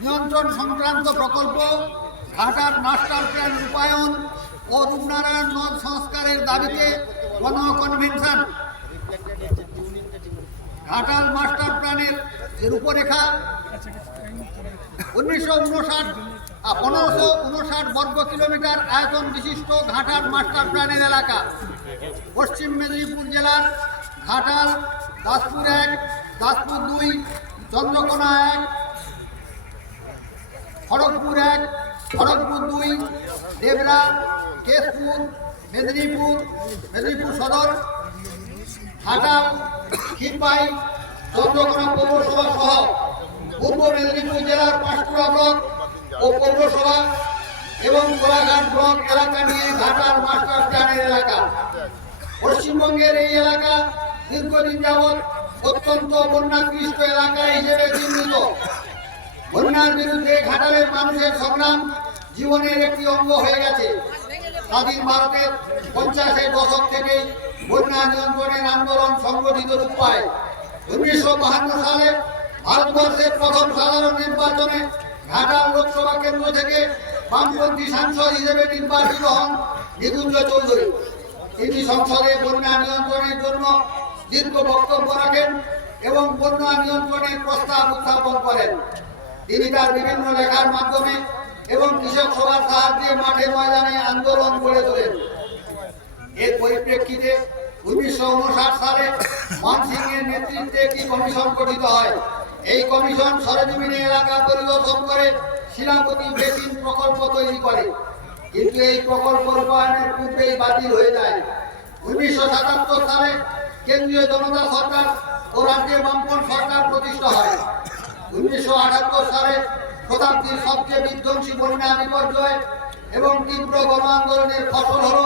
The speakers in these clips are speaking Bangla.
নিয়ন্ত্রণ সংক্রান্ত প্রকল্প, ঘাটার মাস্টার প্ল্যান রূপায়ণ ও রূপনারায়ণ নদ সংস্কারের দাবিতে গণ কনভেনশন ঘাটাল মাস্টার প্ল্যানের রূপরেখা, উনিশশো উনষাট পনেরোশো উনষাট বর্গ কিলোমিটার আয়তন বিশিষ্ট ঘাটাল মাস্টার প্ল্যানের এলাকা। পশ্চিম মেদিনীপুর জেলার ঘাটাল, দাসপুর এক দাসপুর দুই, চন্দ্রকোনা এক, খড়গপুর এক, খড়গপুর দুই, দেবরা, কেশপুর, মেদিনীপুর মেদিনীপুর সদর ঘাটাল খিরপাই চন্দ্রকোনা পৌরসভা সহ পূর্ব মেদিনীপুর জেলার পাঁশকুড়া ব্লক ও পৌরসভা এবং কোলাঘাট ব্লক এলাকা নিয়ে ঘাটাল মাস্টার প্ল্যানের এলাকা। পশ্চিমবঙ্গের এই এলাকা দীর্ঘদিন যাবৎ অত্যন্ত বন্যাকৃষ্ট এলাকা হিসেবে চিহ্নিত। বন্যার বিরুদ্ধে ঘাটালের মানুষের সংগ্রাম জীবনের একটি অঙ্গ হয়ে গেছে। স্বাধীন ভারতের পঞ্চাশের দশক থেকে বন্যা নিয়ন্ত্রণের আন্দোলন সংগঠিত রূপ পায়। উনিশশো বাহান্ন সালে ভারতবর্ষের প্রথম সাধারণ নির্বাচনে ঘাটাল লোকসভা কেন্দ্র থেকে বামপন্থী সাংসদ হিসেবে নির্বাচিত হন নিকুঞ্জ চৌধুরী। তিনি সংসদে বন্যা নিয়ন্ত্রণের জন্য দীর্ঘ বক্তব্য রাখেন এবং বন্যা নিয়ন্ত্রণের প্রস্তাব উত্থাপন করেন। তিনি তার বিভিন্ন লেখার মাধ্যমে এবং কৃষক সভার সাহায্যে মাঠে ময়দানে আন্দোলন গড়ে তোলেন। এর পরিপ্রেক্ষিতে উনিশশো উনষাট সালে মানসিং এর নেতৃত্বে একটি কমিশন গঠিত হয়। এই কমিশন সরজমিনে এলাকা পরিদর্শন করে শিলাপতি বেসিন প্রকল্প তৈরি করে। কিন্তু এই প্রকল্প রূপায়ণের পূর্বেই বাতিল হয়ে যায়। উনিশশো সাতাত্তর সালে কেন্দ্রীয় জনতা সরকার ও রাজ্যের বামপন সরকার প্রতিষ্ঠা হয়। উনিশশো আটাত্তর সালে শতাব্দীর সবচেয়ে বিধ্বংসী বন্যা বিপর্যয় এবং তীব্র গণ আন্দোলনের ফসল হল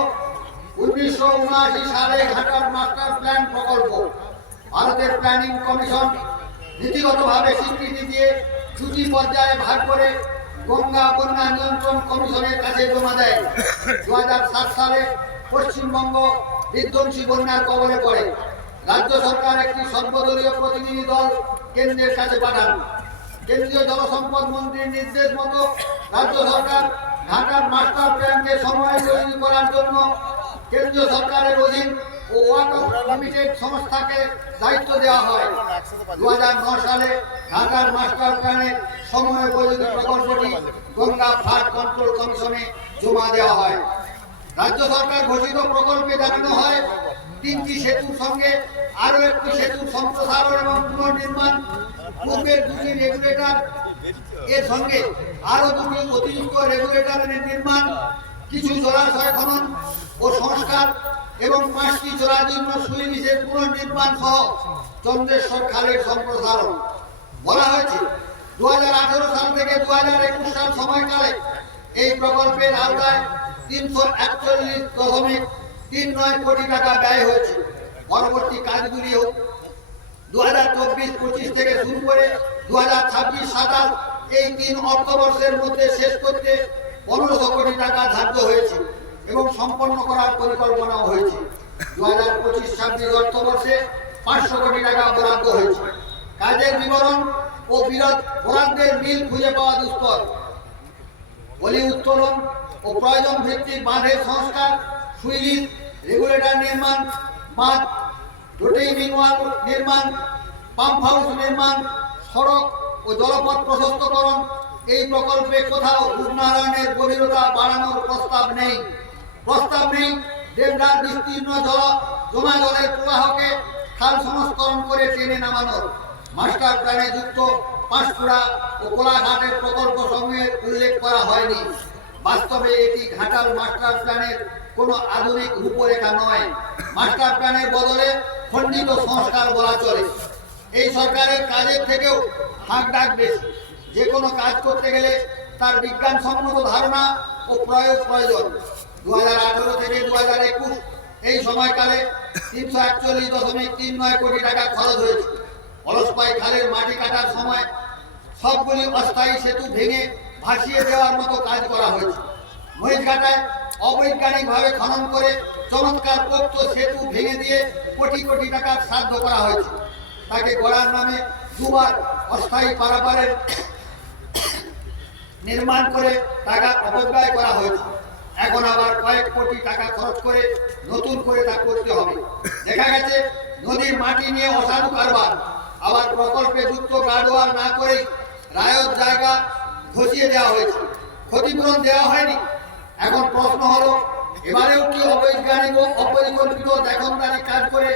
উনিশশো উনআশি সালে ঘাটার মাস্টার প্ল্যান প্রকল্প। ভারতের প্ল্যানিং কমিশন নীতিগতভাবে স্বীকৃতি দিয়ে ছুটি পর্যায়ে ভাগ করে গঙ্গা বন্যা নিয়ন্ত্রণ কমিশনের কাছে জমা দেয়। দু হাজার সাত সালে পশ্চিমবঙ্গ বিধ্বংসী বন্যার কবলে পড়ে। রাজ্য সরকার একটি সর্বদলীয় প্রতিনিধি দল কেন্দ্রের কাছে পাঠান। কেন্দ্রীয় জলসম্পদ মন্ত্রীর নির্দেশ মতো রাজ্য সরকার ঢাকার মাস্টার প্ল্যানকে সময় তৈরি করার জন্য কেন্দ্রীয় সরকারের অধীন ও ওয়াটার লিমিটেড সংস্থাকে দায়িত্ব দেওয়া হয়। দু সালে ঢাকার মাস্টার প্ল্যানের সময় উপযোগী প্রকল্পটি গঙ্গা ফ্লাড কন্ট্রোল কমিশনে জমা দেওয়া হয়। রাজ্য সরকার ঘোষিত প্রকল্পে জানানো হয় তিনটি সেতুর সঙ্গে আরও একটি সেতু সম্প্রসারণ এবং পুনর্নির্মাণ পূর্বের দুটি রেগুলেটর এর সঙ্গে আরও দুটি অতিরিক্ত রেগুলেটরের নির্মাণ, কিছু জলাশয় খনন ও সংস্কার এবং পাঁচটি জরাজীর্ণ সুইলিশের পুনর্নির্মাণ সহ চন্দ্রেশ্বর খালের সম্প্রসারণ। বলা হয়েছে দু হাজার আঠারো সাল থেকে দু হাজার একুশ সাল সময়কালে এই প্রকল্পের আওতায় তিনশো একচল্লিশ দশমিক তিন নয় কোটি টাকা ব্যয় হয়েছে। পরবর্তী কাজগুলিও দু হাজার চব্বিশ পঁচিশ থেকে শুরু করে দু হাজার ছাব্বিশ, সাতাশ, এই তিন অর্থবর্ষের মধ্যে শেষ করতে পনেরোশো কোটি টাকা ধার্য হয়েছে এবং সম্পন্ন করার পরিকল্পনাও হয়েছে। দু হাজার পঁচিশ, ছাব্বিশ অর্থবর্ষে পাঁচশো কোটি টাকা বরাদ্দ হয়েছে। কাজের বিবরণ ও বিরোধ, বরাদ্দের মিল খুঁজে পাওয়া দুষ্কর। বলি উত্তোলন ও প্রয়োজন ভিত্তিক বাঁধের সংস্কার সুইলিশ রেগুলেটর নির্মাণ রোটেইনিং ওয়াল নির্মাণ পাম্প হাউস নির্মাণ, সড়ক ও জলপথ প্রশস্তকরণ। এই প্রকল্পে কোথাও উন্নয়নের গভীরতা বাড়ানোর প্রস্তাব নেই। প্রস্তাব নেই দেবদার বিস্তীর্ণ জল, জমা জলের প্রবাহকে খাল সংস্করণ করে টেনে নামানোর মাস্টার প্ল্যানে যুক্ত পাঁশকুড়া ও কোলাঘাটের প্রকল্প সমূহের উল্লেখ করা হয়নি। বাস্তবে এটি ঘাটাল মাস্টার প্ল্যানের কোনো আধুনিক রূপরেখা নয়। মাস্টার প্ল্যানের বদলে খণ্ডিত সংস্কার বলা চলে। এই সরকারের কাজের থেকেও হাঁক ডাক বেশি। যে কোনো কাজ করতে গেলে তার বিজ্ঞানসম্মত ধারণা ও প্রয়োগ প্রয়োজন। দু হাজার আঠেরো থেকে দু এই সময়কালে তিনশো একচল্লিশ দশমিক তিন নয় কোটি টাকা খরচ হয়েছে। অলসপাই খালের মাটি কাটার সময় সবগুলি অস্থায়ী সেতু ভেঙে ভাসিয়ে দেওয়ার মতো কাজ করা হয়েছে। মহিষঘাটায় অবৈজ্ঞানিকভাবে খনন করে চমৎকার পোক্ত সেতু ভেঙে দিয়ে কোটি কোটি টাকার সাধ্য করা হয়েছে। তাকে গড়ার নামে দুবার অস্থায়ী পারাপারের নির্মাণ করে টাকা অপব্যয় করা হয়েছে। এখন আবার কয়েক কোটি টাকা খরচ করে নতুন করে তা করতে হবে। দেখা গেছে, নদীর মাটি নিয়ে অসাধু কারবার। আবার প্রকল্পে যুক্ত গার্ডওয়াল না করেই রায়ত জায়গা ধসিয়ে দেওয়া হয়েছে। ক্ষতিপূরণ দেওয়া হয়নি। এখন প্রশ্ন হলো, এবারেও কি অবৈজ্ঞানিক ও অপরিকল্পিত দেখনদারি কাজ করে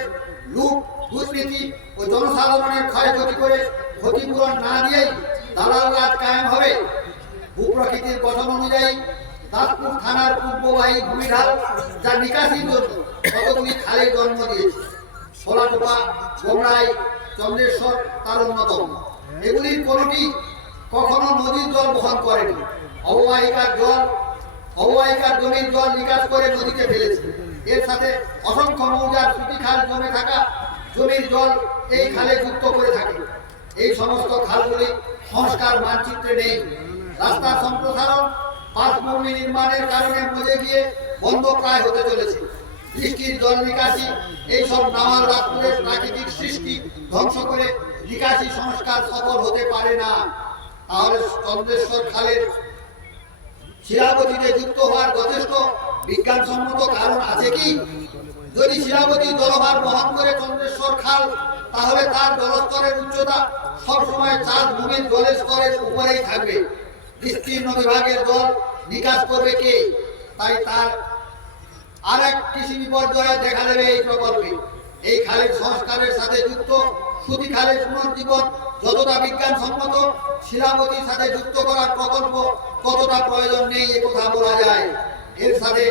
লুট দুর্নীতি ও জনসাধারণের ক্ষয়ক্ষতি করে ক্ষতিপূরণ না দিয়েই দালাল রাজ কায়েম হবে? ভূপ্রকৃতির গঠন অনুযায়ী দাসপুর থানার পূর্ববাহী ভূমিঢাল যা নিকাশির জন্য কতগুলি খালের জন্ম দিয়েছে। সোলাটোপা গোমরাই চন্দ্রেশ্বর তার অন্যতম। এগুলির কোনোটি কখনো নদীর জল বহন করেনি। অববাহিকার জল অববাহিকার জমির জল নিকাশ করে নদীতে ফেলেছে। এর সাথে অসংখ্য মৌজার সুতি খাল জমে থাকা জমির জল এই খালে যুক্ত করে থাকে। এই সমস্ত খালগুলি সংস্কার মানচিত্রে নেই। রাস্তার সম্প্রসারণ বাঁধভূমি নির্মাণের কারণে মজে গিয়ে বন্ধ প্রায় হতে চলেছে। বৃষ্টির জল নিকাশি এইসব নামাল রাজপুরের প্রাকৃতিক সৃষ্টি ধ্বংস করে নিকাশি সংস্কার সফল হতে পারে না। তাহলে চন্দ্রেশ্বর খালের শিলাবতীতে যুক্ত হওয়ার যথেষ্ট বিজ্ঞানসম্মত কারণ আছে কি? যদি শিলাবতী জলভার বহন করে চন্দ্রেশ্বর খাল, তাহলে তার জলস্তরের উচ্চতা সবসময় চাঁদ ভূমির জলের স্তরের উপরেই থাকবে। বিস্তীর্ণ বিভাগের জল নিকাশ করবে কে? তাই তার আর এক কৃষি বিপর্যয়ে দেখা দেবে এই প্রকল্পে। এই খালের সংস্কারের সাথে যুক্ত সুতি খালের পুনর্জীবন যতটা বিজ্ঞানসম্মত, শিলাবতীর সাথে যুক্ত করার প্রকল্প কতটা প্রয়োজন নেই, এ কথা বলা যায়। এর সাথে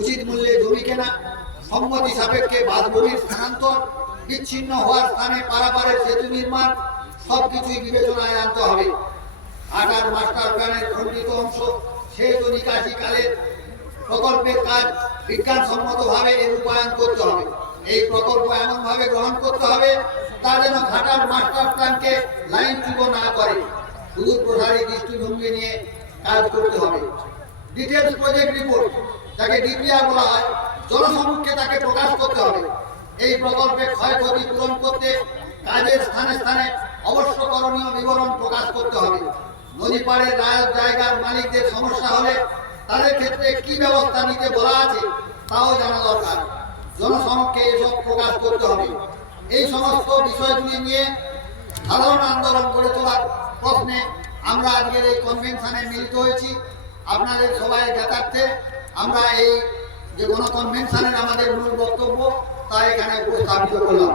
উচিত মূল্যে জমি কেনা, সম্মতি সাপেক্ষে বাসভূমির স্থানান্তর, বিচ্ছিন্ন হওয়ার স্থানে পারাপারের সেতু নির্মাণ, সবকিছুই বিবেচনায় আনতে হবে। আটার মাস্টার প্ল্যানের খণ্ডিত অংশ সেতু নিকাশি কালের প্রকল্পের কাজ বিজ্ঞানসম্মতভাবে এর রূপায়ণ করতে হবে। এই প্রকল্প এমনভাবে গ্রহণ করতে হবে, তা যেন ঘাটার মাস্টার প্ল্যানকে লাইনচ্যুত না করে। শুধু প্রসারী দৃষ্টিভঙ্গি নিয়ে কাজ করতে হবে। ডিটেলস প্রজেক্ট রিপোর্ট, যাকে ডিপিআর বলা হয়, জনসমক্ষে তাকে প্রকাশ করতে হবে। এই প্রকল্পে ক্ষয়ক্ষতি পূরণ করতে কাজের স্থানে স্থানে অবশ্য করণীয় বিবরণ প্রকাশ করতে হবে। নদী পাড়ের জায়গার মালিকদের সমস্যা হলে তাদের ক্ষেত্রে কি ব্যবস্থা নিতে বলা আছে, তাও জানা দরকার। জনসমক্ষে এসব প্রকাশ করতে হবে। এই সমস্ত বিষয়গুলি নিয়ে সাধারণ আন্দোলন গড়ে তোলার প্রশ্নে আমরা আজকের এই কনভেনশনে মিলিত হয়েছি। আপনাদের সবাই যাতার্থে আমরা এই যে কোনো কনভেনশনের আমাদের মূল বক্তব্য তা এখানে উপস্থাপিত করলাম।